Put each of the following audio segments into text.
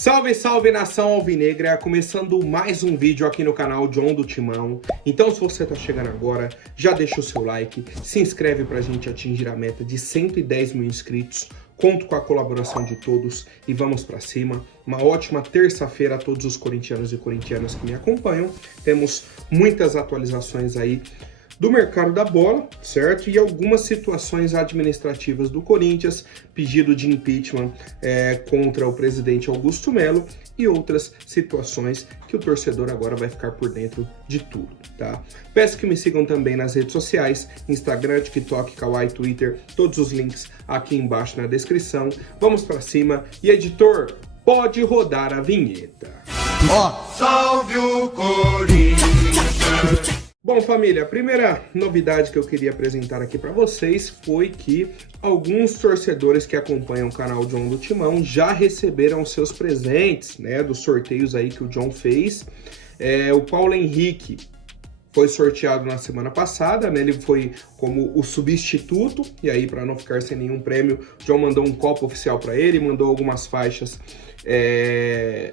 Salve, salve nação alvinegra, começando mais um vídeo aqui no canal John do Timão. Então se você tá chegando agora, já deixa o seu like, se inscreve pra gente atingir a meta de 110 mil inscritos. Conto com a colaboração de todos e vamos pra cima. Uma ótima terça-feira a todos os corintianos e corintianas que me acompanham. Temos muitas atualizações aí do mercado da bola, certo? E algumas situações administrativas do Corinthians, pedido de impeachment contra o presidente Augusto Melo e outras situações que o torcedor agora vai ficar por dentro de tudo, tá? Peço que me sigam também nas redes sociais, Instagram, TikTok, Kawaii, Twitter, todos os links aqui embaixo na descrição. Vamos pra cima e editor, pode rodar a vinheta. Salve o Corinthians! Bom, família, a primeira novidade que eu queria apresentar aqui para vocês foi que alguns torcedores que acompanham o canal John do Timão já receberam seus presentes, né, dos sorteios aí que o John fez. O Paulo Henrique foi sorteado na semana passada, né? Ele foi como o substituto, e aí para não ficar sem nenhum prêmio, o John mandou um copo oficial para ele, mandou algumas faixas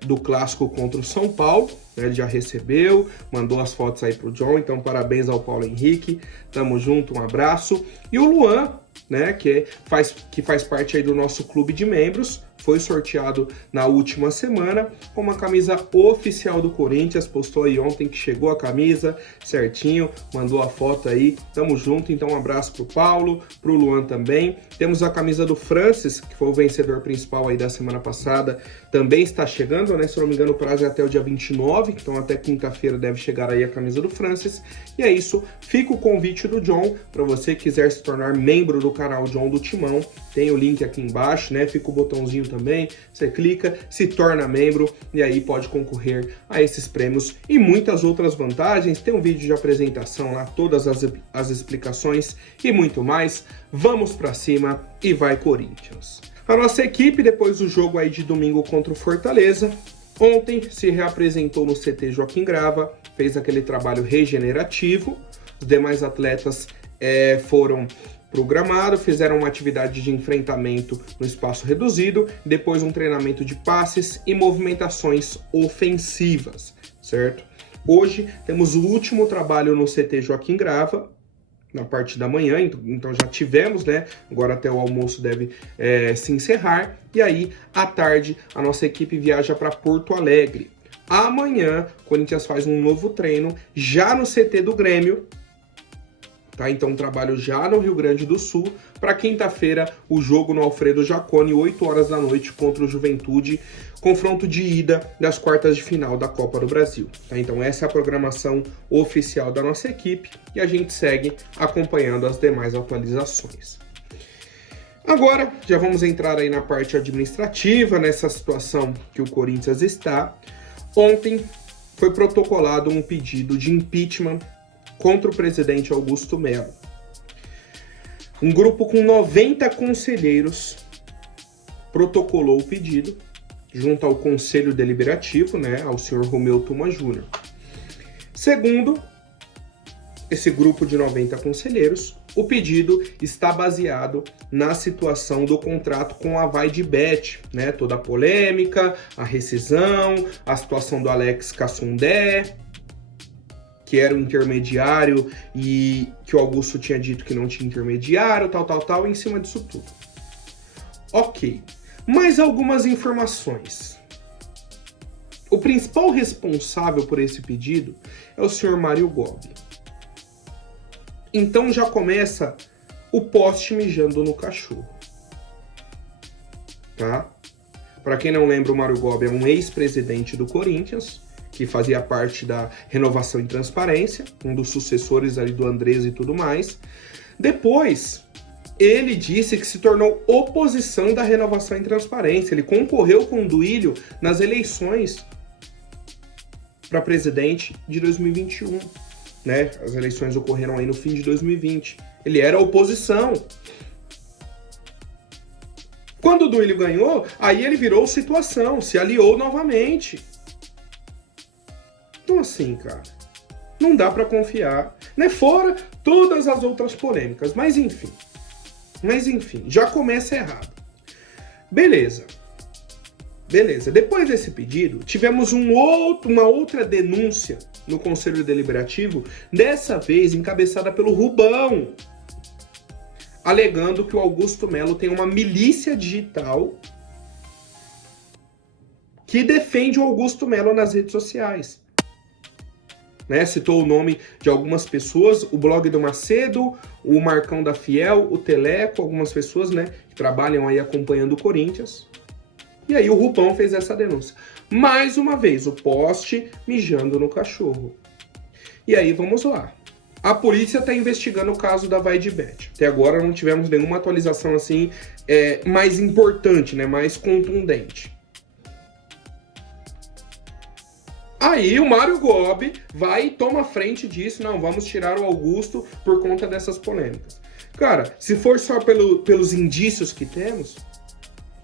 do clássico contra o São Paulo, né? Ele já recebeu, mandou as fotos aí pro John, então parabéns ao Paulo Henrique, tamo junto, um abraço. E o Luan, né, que faz parte aí do nosso clube de membros, foi sorteado na última semana com uma camisa oficial do Corinthians, postou aí ontem que chegou a camisa certinho, mandou a foto aí, tamo junto, então um abraço pro Paulo, pro Luan também. Temos a camisa do Francis, que foi o vencedor principal aí da semana passada, também está chegando, né, se eu não me engano o prazo é até o dia 29, então até quinta-feira deve chegar aí a camisa do Francis. E é isso, fica o convite do John, para você que quiser se tornar membro do canal John do Timão, tem o link aqui embaixo, né, fica o botãozinho também, você clica, se torna membro e aí pode concorrer a esses prêmios e muitas outras vantagens. Tem um vídeo de apresentação lá, todas as explicações e muito mais. Vamos pra cima e vai Corinthians! A nossa equipe, depois do jogo aí de domingo contra o Fortaleza, ontem se reapresentou no CT Joaquim Grava, fez aquele trabalho regenerativo. Os demais atletas foram pro gramado, fizeram uma atividade de enfrentamento no espaço reduzido, depois um treinamento de passes e movimentações ofensivas, certo? Hoje temos o último trabalho no CT Joaquim Grava, na parte da manhã, então já tivemos, né? Agora até o almoço deve se encerrar, e aí à tarde a nossa equipe viaja para Porto Alegre. Amanhã o Corinthians faz um novo treino já no CT do Grêmio, tá? Então trabalho já no Rio Grande do Sul. Para quinta-feira, o jogo no Alfredo Jaconi, 8 horas da noite, contra o Juventude, confronto de ida das quartas de final da Copa do Brasil. Tá? Então essa é a programação oficial da nossa equipe e a gente segue acompanhando as demais atualizações. Agora, já vamos entrar aí na parte administrativa, nessa situação que o Corinthians está. Ontem foi protocolado um pedido de impeachment contra o presidente Augusto Melo. Um grupo com 90 conselheiros protocolou o pedido, junto ao Conselho Deliberativo, né, ao senhor Romeu Tuma Júnior. Segundo esse grupo de 90 conselheiros, o pedido está baseado na situação do contrato com a Vai de Bet, né, toda a polêmica, a rescisão, a situação do Alex Cassundé, que era o intermediário e que o Augusto tinha dito que não tinha intermediário, tal, em cima disso tudo. Ok, mais algumas informações. O principal responsável por esse pedido é o senhor Mário Gobi. Então já começa o poste mijando no cachorro, tá? Para quem não lembra, o Mário Gobi é um ex-presidente do Corinthians, que fazia parte da Renovação e Transparência, um dos sucessores ali do Andrés e tudo mais. Depois, ele disse que se tornou oposição da Renovação e Transparência. Ele concorreu com o Duílio nas eleições para presidente de 2021, né? As eleições ocorreram aí no fim de 2020. Ele era oposição. Quando o Duílio ganhou, aí ele virou situação, se aliou novamente. Então assim, cara, não dá pra confiar, né? Fora todas as outras polêmicas, mas enfim, já começa errado. Beleza. Beleza, depois desse pedido, tivemos uma outra denúncia no Conselho Deliberativo, dessa vez encabeçada pelo Rubão, alegando que o Augusto Melo tem uma milícia digital que defende o Augusto Melo nas redes sociais. Né? Citou o nome de algumas pessoas, o blog do Macedo, o Marcão da Fiel, o Teleco, algumas pessoas, né, que trabalham aí acompanhando o Corinthians. E aí o Rubão fez essa denúncia. Mais uma vez, o poste mijando no cachorro. E aí, vamos lá. A polícia está investigando o caso da Vai de Bet. Até agora não tivemos nenhuma atualização assim mais importante, né, mais contundente. Aí o Mário Gobi vai e toma frente disso. Não, vamos tirar o Augusto por conta dessas polêmicas. Cara, se for só pelos indícios que temos,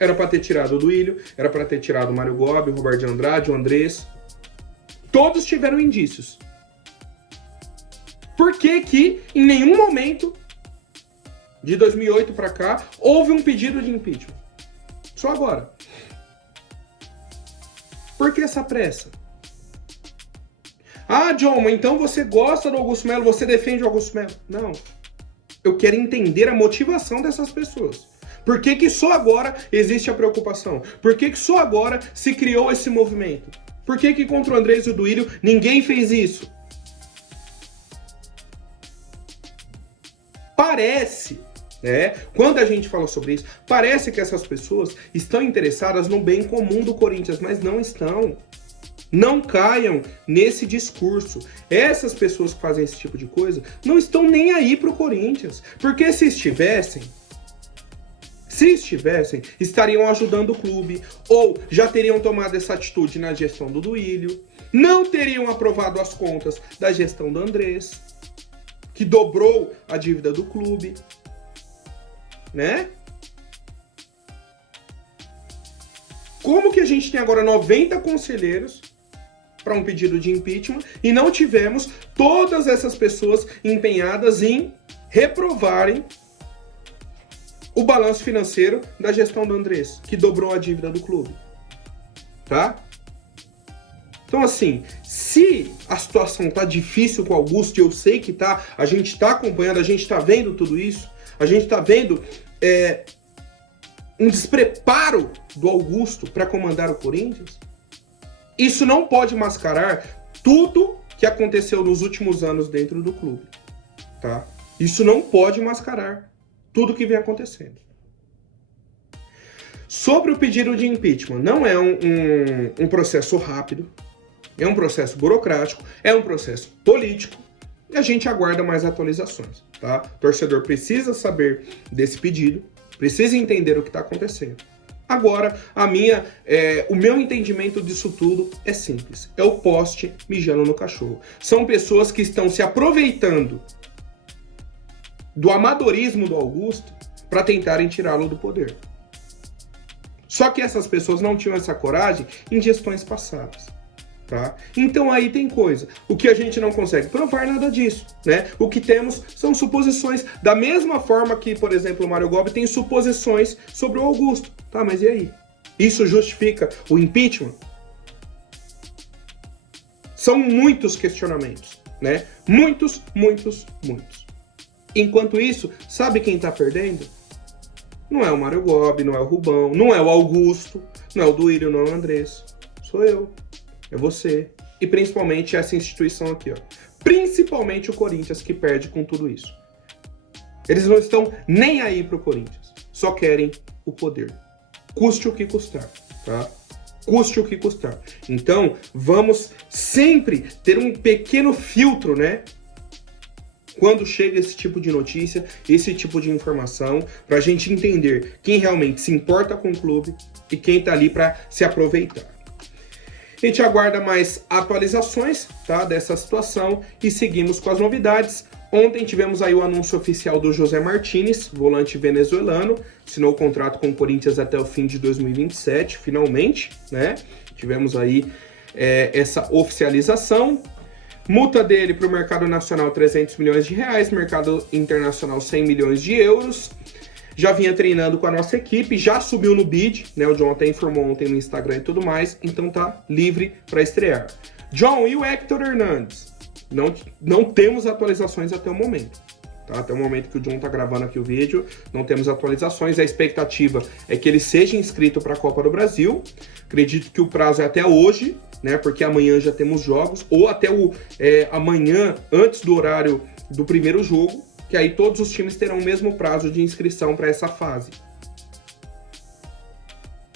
era para ter tirado o Duílio, era para ter tirado o Mário Gobi, o Roberto de Andrade, o Andrés. Todos tiveram indícios. Por que que em nenhum momento de 2008 para cá houve um pedido de impeachment? Só agora. Por que essa pressa? Ah, John, mas então você gosta do Augusto Melo, você defende o Augusto Melo? Não. Eu quero entender a motivação dessas pessoas. Por que que só agora existe a preocupação? Por que que só agora se criou esse movimento? Por que que contra o Andrés e o Duílio ninguém fez isso? Parece, né? Quando a gente fala sobre isso, parece que essas pessoas estão interessadas no bem comum do Corinthians, mas não estão. Não caiam nesse discurso. Essas pessoas que fazem esse tipo de coisa não estão nem aí pro Corinthians. Porque se estivessem, estariam ajudando o clube, ou já teriam tomado essa atitude na gestão do Duílio, não teriam aprovado as contas da gestão do Andrés, que dobrou a dívida do clube, né? Como que a gente tem agora 90 conselheiros para um pedido de impeachment e não tivemos todas essas pessoas empenhadas em reprovarem o balanço financeiro da gestão do Andrés, que dobrou a dívida do clube, tá? Então, assim, se a situação tá difícil com o Augusto, e eu sei que tá, a gente tá acompanhando, a gente tá vendo tudo isso, a gente tá vendo um despreparo do Augusto para comandar o Corinthians, isso não pode mascarar tudo que aconteceu nos últimos anos dentro do clube, tá? Isso não pode mascarar tudo que vem acontecendo. Sobre o pedido de impeachment, não é um processo rápido, é um processo burocrático, é um processo político, e a gente aguarda mais atualizações, tá? O torcedor precisa saber desse pedido, precisa entender o que está acontecendo. Agora, o meu entendimento disso tudo é simples. É o poste mijando no cachorro. São pessoas que estão se aproveitando do amadorismo do Augusto para tentarem tirá-lo do poder. Só que essas pessoas não tinham essa coragem em gestões passadas. Tá? Então aí tem coisa. O que a gente não consegue provar nada disso, né? O que temos são suposições. Da mesma forma que, por exemplo, o Mário Gobi tem suposições sobre o Augusto. Tá, mas e aí? Isso justifica o impeachment? São muitos questionamentos, né? Muitos. Enquanto isso, sabe quem tá perdendo? Não é o Mário Gobi, não é o Rubão, não é o Augusto, não é o Duílio, não é o Andrés. Sou eu. É você. E principalmente essa instituição aqui, ó. Principalmente o Corinthians, que perde com tudo isso. Eles não estão nem aí pro Corinthians. Só querem o poder. Custe o que custar, tá? Custe o que custar. Então, vamos sempre ter um pequeno filtro, né? Quando chega esse tipo de notícia, esse tipo de informação, pra gente entender quem realmente se importa com o clube e quem tá ali pra se aproveitar. A gente aguarda mais atualizações, tá, dessa situação e seguimos com as novidades. Ontem tivemos aí o anúncio oficial do José Martínez, volante venezuelano, assinou o contrato com o Corinthians até o fim de 2027, finalmente, né? Tivemos aí essa oficialização. Multa dele para o mercado nacional, 300 milhões de reais, mercado internacional, 100 milhões de euros. já vinha treinando com a nossa equipe, já subiu no bid, né? O John até informou ontem no Instagram e tudo mais, então tá livre para estrear. John, e o Hector Hernandes? Não temos atualizações até o momento. Tá? Até o momento que o John tá gravando aqui o vídeo, não temos atualizações. A expectativa é que ele seja inscrito para a Copa do Brasil. Acredito que o prazo é até hoje, né? Porque amanhã já temos jogos, ou até amanhã, antes do horário do primeiro jogo, que aí todos os times terão o mesmo prazo de inscrição para essa fase.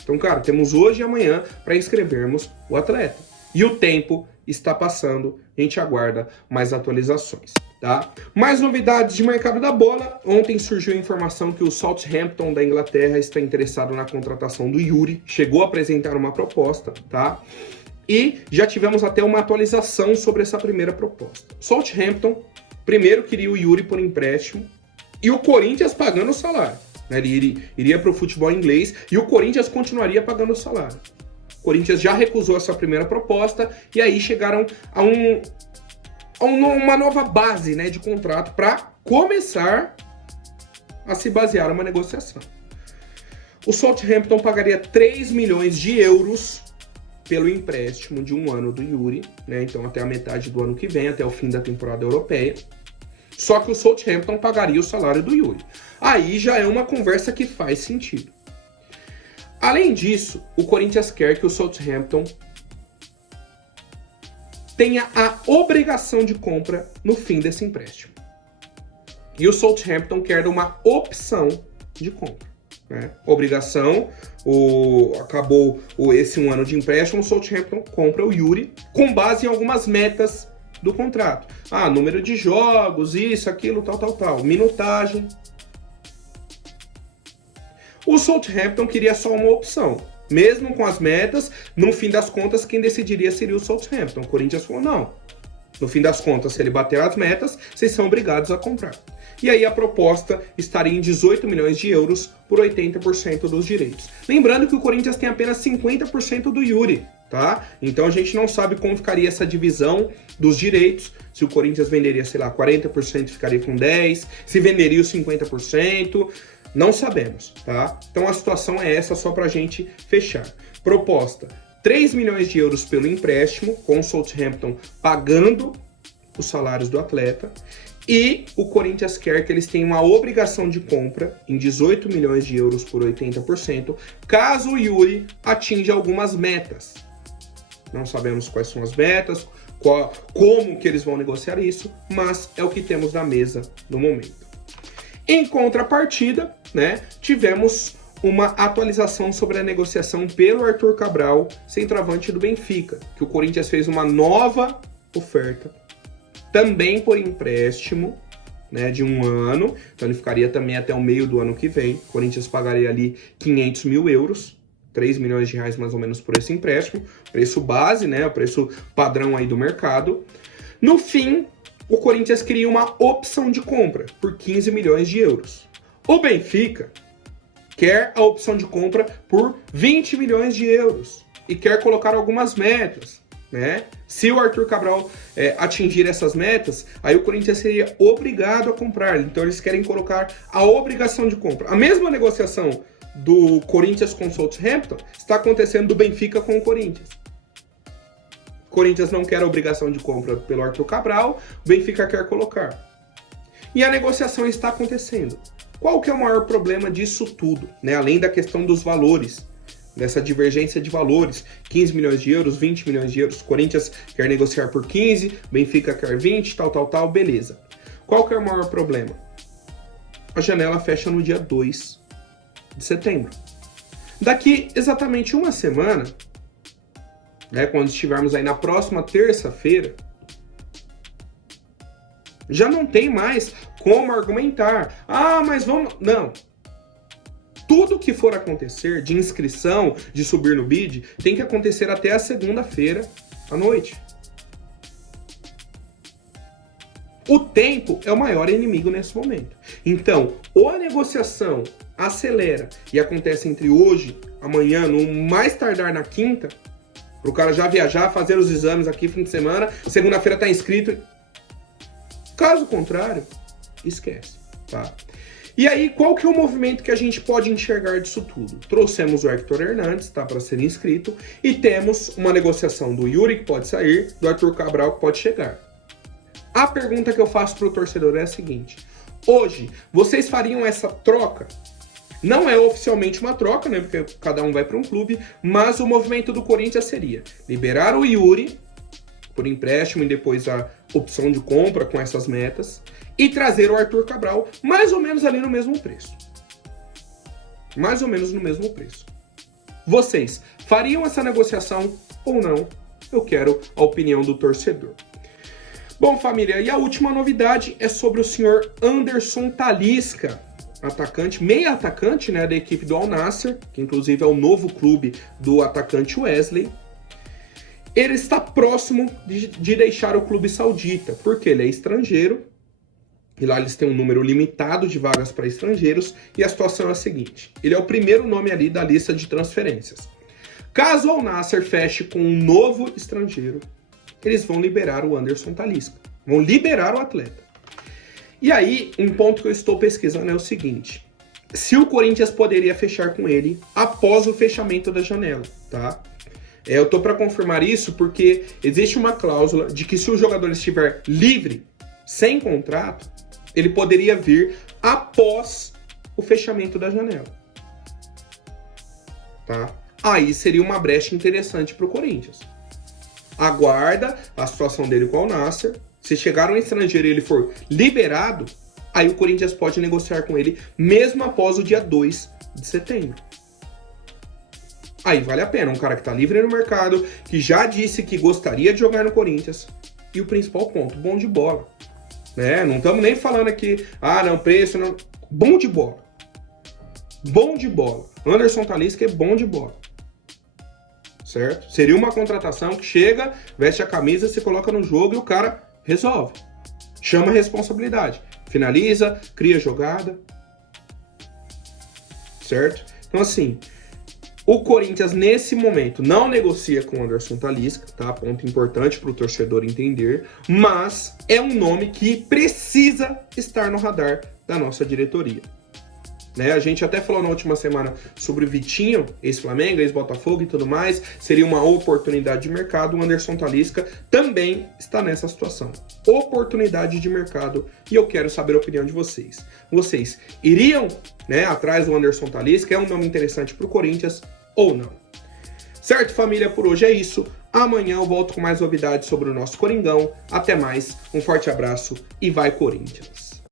Então, cara, temos hoje e amanhã para inscrevermos o atleta. E o tempo está passando, a gente aguarda mais atualizações, tá? Mais novidades de mercado da bola. Ontem surgiu a informação que o Southampton da Inglaterra está interessado na contratação do Yuri, chegou a apresentar uma proposta, tá? E já tivemos até uma atualização sobre essa primeira proposta. Southampton primeiro queria o Yuri por empréstimo e o Corinthians pagando o salário. Né? Ele iria para o futebol inglês e o Corinthians continuaria pagando o salário. O Corinthians já recusou essa primeira proposta e aí chegaram a uma nova base, né, de contrato para começar a se basear uma negociação. O Southampton pagaria 3 milhões de euros pelo empréstimo de 1 ano do Yuri, né, então até a metade do ano que vem, até o fim da temporada europeia. Só que o Southampton pagaria o salário do Yuri. Aí já é uma conversa que faz sentido. Além disso, o Corinthians quer que o Southampton tenha a obrigação de compra no fim desse empréstimo. E o Southampton quer uma opção de compra. Né? Obrigação, acabou esse 1 ano de empréstimo, o Southampton compra o Yuri com base em algumas metas do contrato. Número de jogos, isso, aquilo, tal, minutagem. O Southampton queria só uma opção. Mesmo com as metas, no fim das contas, quem decidiria seria o Southampton. O Corinthians falou, não. No fim das contas, se ele bater as metas, vocês são obrigados a comprar. E aí a proposta estaria em 18 milhões de euros por 80% dos direitos. Lembrando que o Corinthians tem apenas 50% do Yuri, tá? Então a gente não sabe como ficaria essa divisão dos direitos. Se o Corinthians venderia, sei lá, 40% ficaria com 10%, se venderia os 50%... Não sabemos, tá? Então a situação é essa, só pra gente fechar. Proposta, 3 milhões de euros pelo empréstimo, com o Southampton pagando os salários do atleta. E o Corinthians quer que eles tenham uma obrigação de compra em 18 milhões de euros por 80%, caso o Yuri atinja algumas metas. Não sabemos quais são as metas, como que eles vão negociar isso, mas é o que temos na mesa no momento. Em contrapartida, né, tivemos uma atualização sobre a negociação pelo Arthur Cabral, centroavante do Benfica, que o Corinthians fez uma nova oferta, também por empréstimo, né, de 1 ano, então ele ficaria também até o meio do ano que vem. O Corinthians pagaria ali 500 mil euros, 3 milhões de reais mais ou menos por esse empréstimo, preço base, né, o preço padrão aí do mercado. No fim, o Corinthians queria uma opção de compra por 15 milhões de euros. O Benfica quer a opção de compra por 20 milhões de euros e quer colocar algumas metas, né? Se o Arthur Cabral atingir essas metas, aí o Corinthians seria obrigado a comprar. Então eles querem colocar a obrigação de compra. A mesma negociação do Corinthians com o Southampton está acontecendo do Benfica com o Corinthians. O Corinthians não quer a obrigação de compra pelo Arthur Cabral, o Benfica quer colocar. E a negociação está acontecendo. Qual que é o maior problema disso tudo, né? Além da questão dos valores, dessa divergência de valores, 15 milhões de euros, 20 milhões de euros, Corinthians quer negociar por 15, Benfica quer 20, tal, beleza. Qual que é o maior problema? A janela fecha no dia 2 de setembro. Daqui exatamente uma semana, né, quando estivermos aí na próxima terça-feira, já não tem mais como argumentar. Mas vamos... Não. Tudo que for acontecer de inscrição, de subir no bid, tem que acontecer até a segunda-feira à noite. O tempo é o maior inimigo nesse momento. Então, ou a negociação acelera e acontece entre hoje, amanhã, no mais tardar na quinta, para o cara já viajar, fazer os exames aqui fim de semana, segunda-feira tá inscrito. Caso contrário, esquece, tá? E aí, qual que é o movimento que a gente pode enxergar disso tudo? Trouxemos o Hector Hernandes, tá, para ser inscrito, e temos uma negociação do Yuri que pode sair, do Arthur Cabral que pode chegar. A pergunta que eu faço para o torcedor é a seguinte: hoje, vocês fariam essa troca? Não é oficialmente uma troca, né, porque cada um vai para um clube, mas o movimento do Corinthians seria liberar o Yuri por empréstimo e depois a opção de compra com essas metas, e trazer o Arthur Cabral mais ou menos ali no mesmo preço. Mais ou menos no mesmo preço. Vocês fariam essa negociação ou não? Eu quero a opinião do torcedor. Bom, família, e a última novidade é sobre o senhor Anderson Talisca, atacante, meia atacante, né, da equipe do Al Nassr, que inclusive é o novo clube do atacante Wesley. Ele está próximo de deixar o clube saudita, porque ele é estrangeiro, e lá eles têm um número limitado de vagas para estrangeiros, e a situação é a seguinte: ele é o primeiro nome ali da lista de transferências. Caso o Al Nassr feche com um novo estrangeiro, eles vão liberar o Anderson Talisca, vão liberar o atleta. E aí, um ponto que eu estou pesquisando é o seguinte: se o Corinthians poderia fechar com ele após o fechamento da janela, tá? Eu tô para confirmar isso porque existe uma cláusula de que se o jogador estiver livre, sem contrato, ele poderia vir após o fechamento da janela, tá? Aí seria uma brecha interessante para o Corinthians. Aguarda a situação dele com o Al Nassr. Se chegar um estrangeiro e ele for liberado, aí o Corinthians pode negociar com ele mesmo após o dia 2 de setembro. Aí vale a pena, um cara que tá livre no mercado, que já disse que gostaria de jogar no Corinthians. E o principal ponto, bom de bola. Né? Não estamos nem falando aqui, não, preço, não. Bom de bola. Bom de bola. Anderson Talisca é bom de bola. Certo? Seria uma contratação que chega, veste a camisa, se coloca no jogo e o cara resolve. Chama a responsabilidade. Finaliza, cria jogada. Certo? Então assim, o Corinthians nesse momento não negocia com o Anderson Talisca, tá? Ponto importante para o torcedor entender, mas é um nome que precisa estar no radar da nossa diretoria. Né? A gente até falou na última semana sobre o Vitinho, ex-Flamengo, ex-Botafogo e tudo mais. Seria uma oportunidade de mercado. O Anderson Talisca também está nessa situação. Oportunidade de mercado. E eu quero saber a opinião de vocês. Vocês iriam, né, atrás do Anderson Talisca? É um nome interessante para o Corinthians ou não? Certo, família? Por hoje é isso. Amanhã eu volto com mais novidades sobre o nosso Coringão. Até mais. Um forte abraço e vai Corinthians!